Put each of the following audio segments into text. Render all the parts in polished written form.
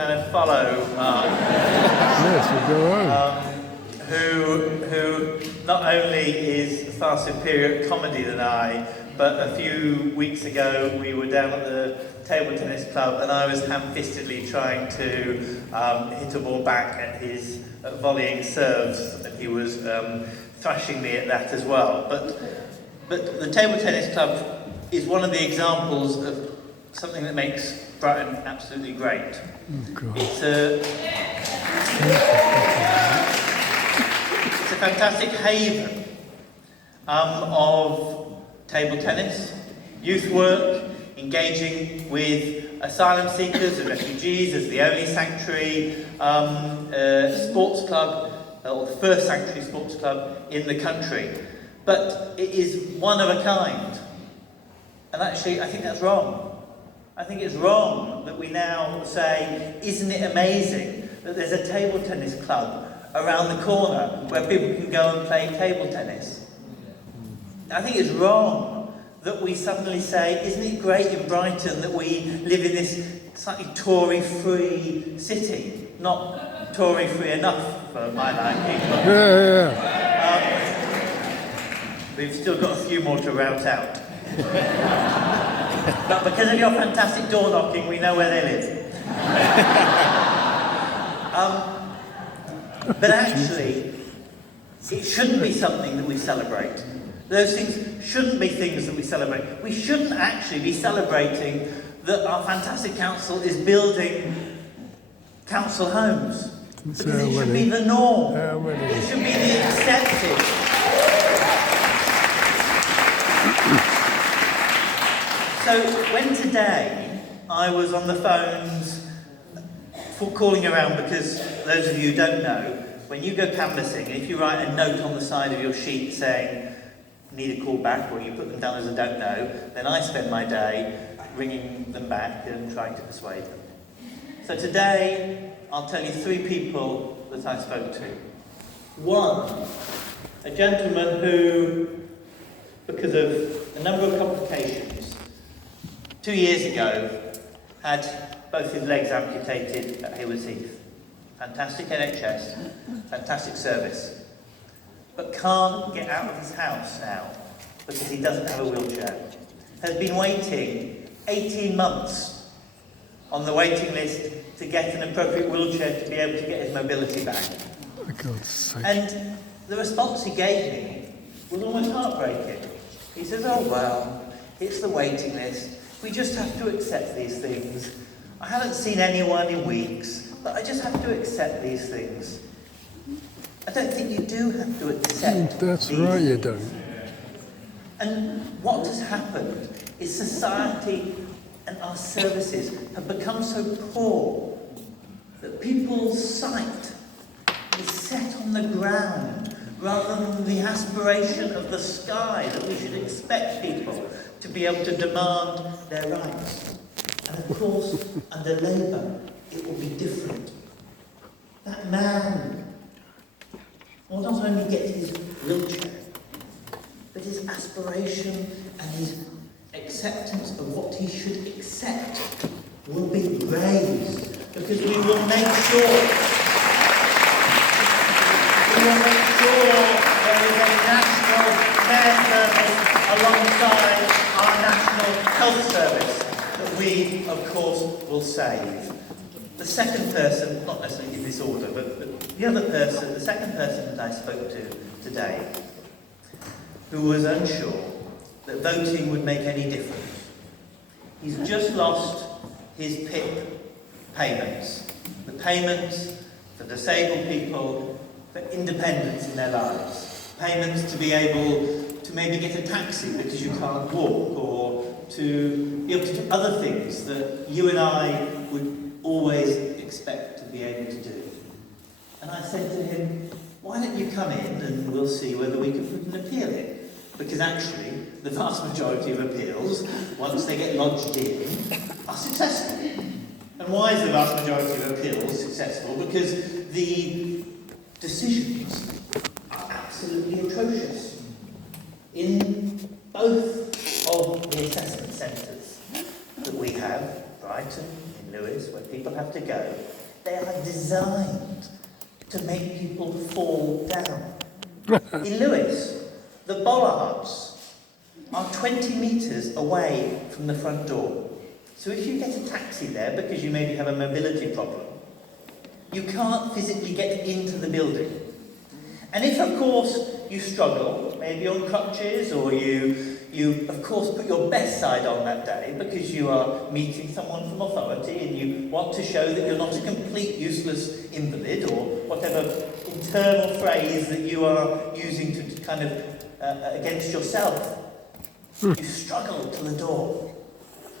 kind of follow Mark. Yes, we'll go on. Who not only is far superior at comedy than I, but a few weeks ago we were down at the table tennis club and I was ham-fistedly trying to hit a ball back at his volleying serves, and he was thrashing me at that as well. But the table tennis club is one of the examples of something that makes Brighton absolutely great. Oh, God. It's a fantastic haven of table tennis, youth work, engaging with asylum seekers and refugees as the only sanctuary sports club, or the first sanctuary sports club in the country. But it is one of a kind. And actually, I think that's wrong. I think it's wrong that we now say, isn't it amazing that there's a table tennis club around the corner where people can go and play table tennis? I think it's wrong that we suddenly say, isn't it great in Brighton that we live in this slightly Tory-free city? Not Tory-free enough for my liking. We've still got a few more to rout out. But because of your fantastic door knocking, we know where they live. But actually, it shouldn't be something that we celebrate. Those things shouldn't be things that we celebrate. We shouldn't actually be celebrating that our fantastic council is building council homes. Because it should be the norm. It should be the accepted. So when today I was on the phones calling around, because those of you who don't know, when you go canvassing, if you write a note on the side of your sheet saying need a call back, or you put them down as a don't know, then I spend my day ringing them back and trying to persuade them. So today I'll tell you 3 people that I spoke to. One, a gentleman who, because of a number of complications, 2 years ago had both his legs amputated at Haywards Heath. Fantastic NHS, fantastic service. But can't get out of his house now because he doesn't have a wheelchair. Has been waiting 18 months on the waiting list to get an appropriate wheelchair to be able to get his mobility back. For God's sake. And the response he gave me was almost heartbreaking. He says, oh well, it's the waiting list. We just have to accept these things. I haven't seen anyone in weeks, but I just have to accept these things. I don't think you do have to accept That's these right, you things. don't. And what has happened is society and our services have become so poor that people's sight is set on the ground rather than the aspiration of the sky, that we should expect people to be able to demand their rights. And of course, under Labour, it will be different. That man will not only get his wheelchair, but his aspiration and his acceptance of what he should accept will be raised, because we will make sure there is a national care service alongside our national health service that we, of course, will save. The second person, not necessarily in this order, but the second person that I spoke to today, who was unsure that voting would make any difference. He's just lost his PIP payments, the payments for disabled people for independence in their lives, payments to be able to maybe get a taxi because you can't walk, or to be able to do other things that you and I would always expect to be able to do. And I said to him, why don't you come in and we'll see whether we can put an appeal in? Because actually, the vast majority of appeals, once they get lodged in, are successful. And why is the vast majority of appeals successful? Because the decisions are absolutely atrocious. In both of the assessment centres that we have, Brighton, in Lewis, where people have to go, designed to make people fall down. In Lewis, the bollards are 20 metres away from the front door. So if you get a taxi there because you maybe have a mobility problem, you can't physically get into the building. And if, of course, you struggle, maybe on crutches, or you of course put your best side on that day because you are meeting someone from authority and you want to show that you're not a complete useless invalid, or whatever internal phrase that you are using to kind of against yourself, you struggle to the door.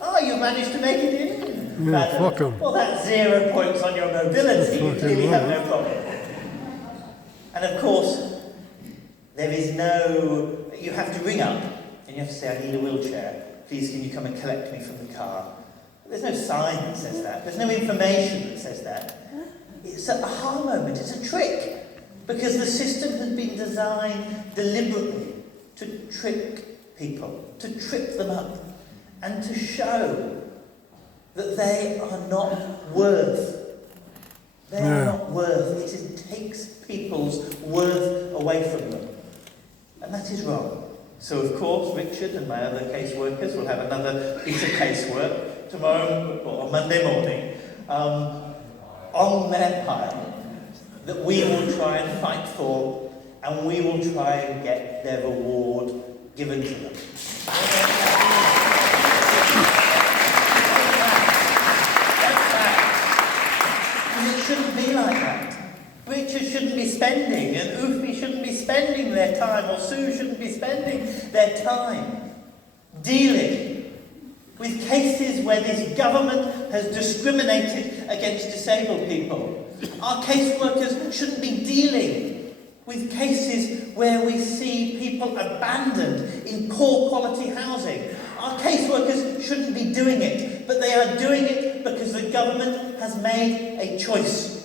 Oh, you managed to make it in. Yeah, fuck 'em. Well, that's 0 points on your mobility. You clearly have no problem. And of course, there is no... You have to ring up and you have to say, I need a wheelchair. Please, can you come and collect me from the car? There's no sign that says that. There's no information that says that. It's a aha moment. It's a trick. Because the system has been designed deliberately to trick people, to trip them up, and to show that they are not worth. They are not worth. It takes people's worth away from them. And that is wrong. So, of course, Richard and my other caseworkers will have another piece of casework tomorrow, or on Monday morning, on their pile, that we will try and fight for, and we will try and get their reward given to them. It shouldn't be like that. Richard shouldn't be spending, and Ufi shouldn't be spending their time, or Sue shouldn't be spending their time dealing with cases where this government has discriminated against disabled people. Our caseworkers shouldn't be dealing with cases where we see people abandoned in poor quality housing. Our caseworkers shouldn't be doing it, but they are doing it because the government has made a choice.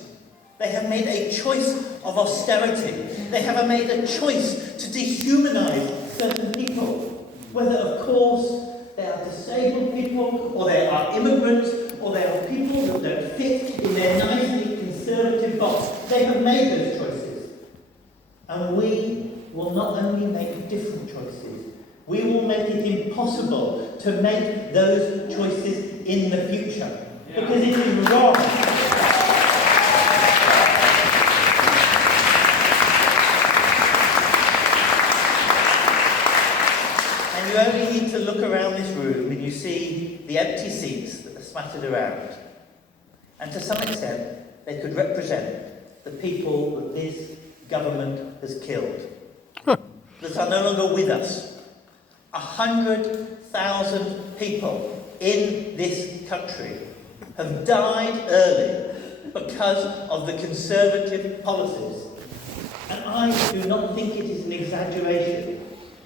They have made a choice of austerity. They have made a choice to dehumanise certain people. Whether, of course, they are disabled people, or they are immigrants, or they are people that don't fit in their nicely conservative box. They have made those choices. And we will not only make different choices, we will make it impossible to make those choices in the future. Because it is wrong. And you only need to look around this room and you see the empty seats that are smattered around. And to some extent, they could represent the people that this government has killed. That are no longer with us. 100,000 people in this country have died early because of the Conservative policies. And I do not think it is an exaggeration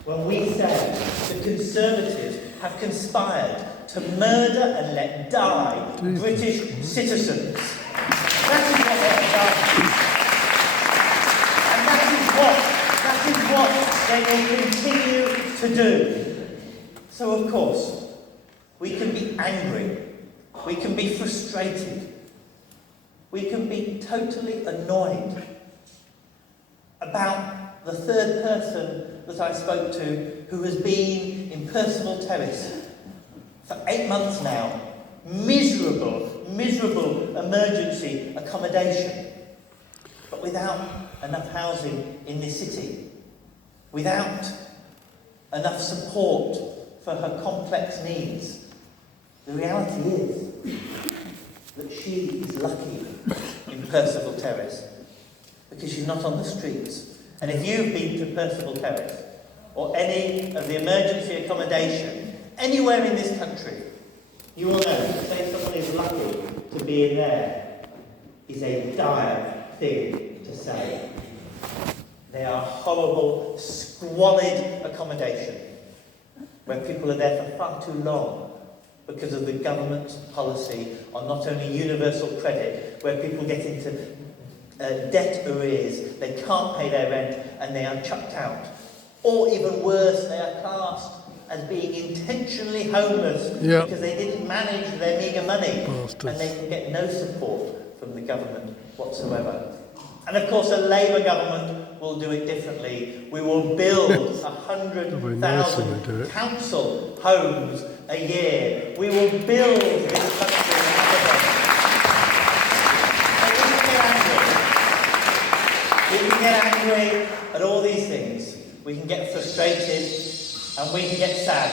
when we say the Conservatives have conspired to murder and let die British citizens. That is what they have done. And that is what they will continue to do. So, of course, we can be angry, we can be frustrated, we can be totally annoyed about the third person that I spoke to who has been in Percival Terrace for 8 months now. Miserable emergency accommodation, but without enough housing in this city, without enough support for her complex needs. The reality is that she is lucky in Percival Terrace because she's not on the streets. And if you've been to Percival Terrace or any of the emergency accommodation anywhere in this country, you will know that saying someone is lucky to be in there is a dire thing to say. They are horrible, squalid accommodation where people are there for far too long because of the government's policy on not only universal credit, where people get into debt arrears, they can't pay their rent and they are chucked out. Or even worse, they are classed as being intentionally homeless because they didn't manage their meagre money. Bastards. And they can get no support from the government whatsoever. And of course, a Labour government will do it differently. We will build 100,000 council homes a year. We will build this country another way. And we can get angry at all these things. We can get frustrated and we can get sad.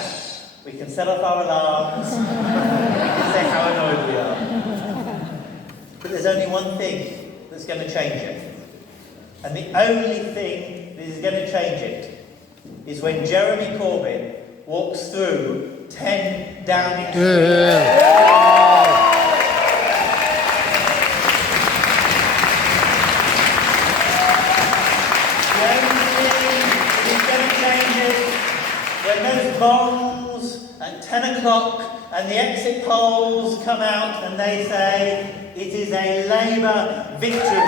We can set off our alarms and say how annoyed we are. But there's only one thing that's going to change it. And the only thing that is going to change it is when Jeremy Corbyn walks through 10 Downing Street. The only thing that is going to change it when those bongs at 10 o'clock and the exit polls come out and they say it is a Labour victory.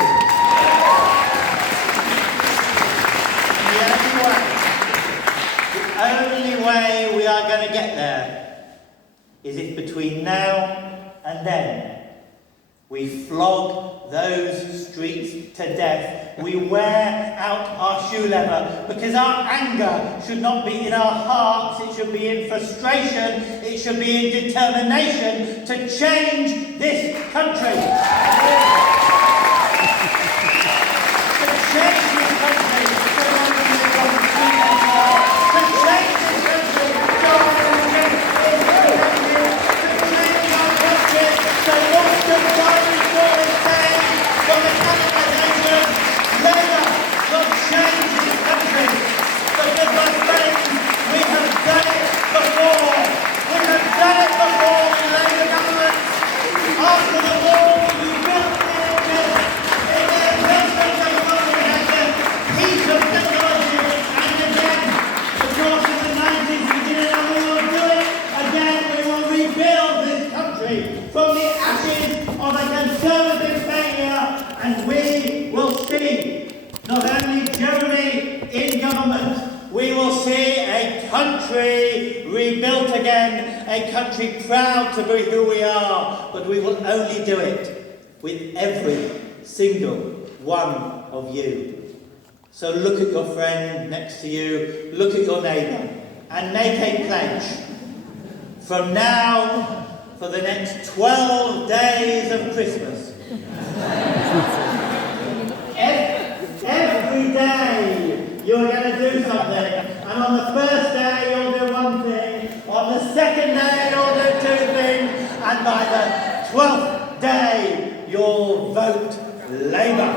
The only way we are going to get there is if between now and then we flog those streets to death. We wear out our shoe leather, because our anger should not be in our hearts, it should be in frustration, it should be in determination to change this country. To change this country so that we live on the street anymore. To change this country so that we can change our country so once the primary school is saved from the canonisation, Labour will change this country. Because my friends, we have done it before. We have done it before with Labour governments. After the war, we built the engine. In the investment of modernization, piece of technology, and again, of course, in the 90s we did it, and we will do it again. We will rebuild this country from the ashes of a Conservative failure, and we will see not only Jeremy in government, we will see a country rebuilt again, a country proud to be who we are, but we will only do it with every single one of you. So look at your friend next to you, look at your neighbour, and make a pledge. From now, for the next 12 days of Christmas, every day you're going to do something, and on the first day you'll do one thing, on the second day you'll do two things, and by the 12th day you'll vote Labour.